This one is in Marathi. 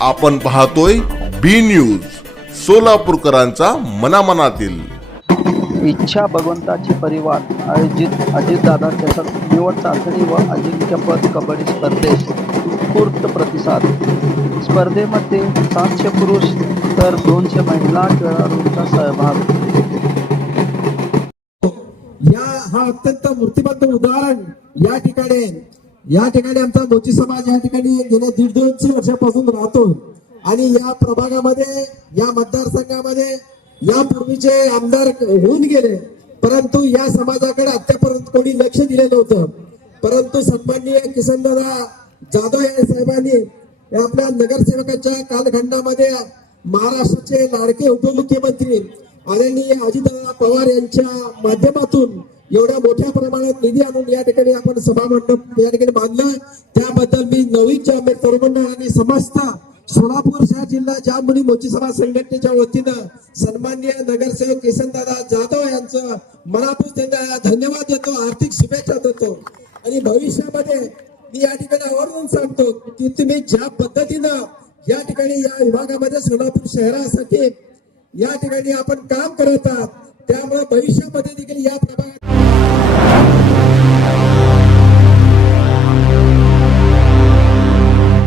आपण पाहतोय बी न्यूज सोलापूरकरांचा मनामनातील. इच्छा भगवंताची परिवार आयोजित अजितदादा चषक निवड चाचणी व अजिंक्यपद कबड्डी स्पर्धेस उत्स्फूर्त प्रतिसाद. स्पर्धेमध्ये सातशे पुरुष तर दोनशे महिला खेळाडूंचा सहभाग. या हा अत्यंत मूर्तिमंत उदाहरण या ठिकाणी या ठिकाणी आमचा मोची समाज या ठिकाणी गेल्या दीड दोनशे वर्षापासून राहतो. आणि या प्रभागामध्ये या मतदारसंघामध्ये यापूर्वीचे आमदार होऊन गेले. परंतु या समाजाकडे आतापर्यंत कोणी लक्ष दिले नव्हतं. परंतु सन्माननीय किसनदादा जाधव या साहेबांनी आपल्या नगरसेवकाच्या कालखंडामध्ये महाराष्ट्राचे लाडके उपमुख्यमंत्री आदरणीय अजितदादा पवार यांच्या माध्यमातून एवढ्या मोठ्या प्रमाणात निधी आणून या ठिकाणी आपण सभा मंडप या ठिकाणी बांधलं त्याबद्दल मी नवीन जांभेर तरुमंडळ आणि समस्त सोलापूर शहर जिल्हा जाममुनी मोची समाज संघटनेच्या वतीनं सन्माननीय नगरसेवक किसनदादा जाधव यांचं मनापूर त्यांना धन्यवाद देतो आर्थिक शुभेच्छा देतो. आणि भविष्यामध्ये मी या ठिकाणी आवर्जून सांगतो की तुम्ही ज्या पद्धतीनं या ठिकाणी या विभागामध्ये सोलापूर शहरासाठी या ठिकाणी आपण काम करत आहात त्यामुळे भविष्यामध्ये देखील या प्रभागात